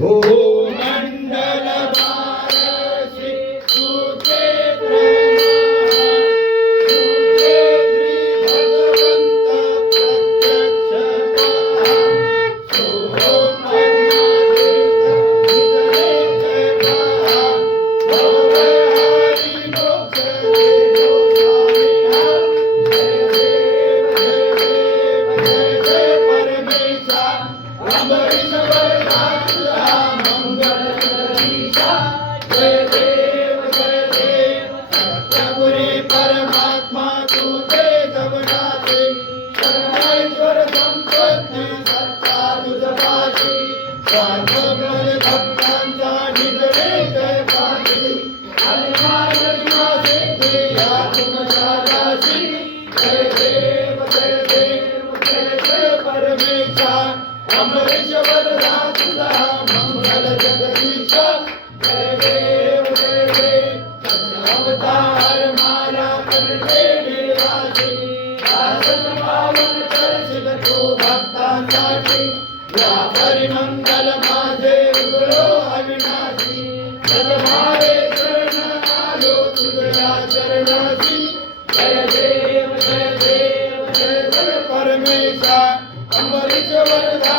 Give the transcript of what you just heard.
भूमंडल भारसी सुक्षेत्र मंगल माझे उजळो अविनाशी सद्भावे शरण आलो तुझ्या चरणाशी जय देव जय देव जय जय परमेशा अंबरीश वरदा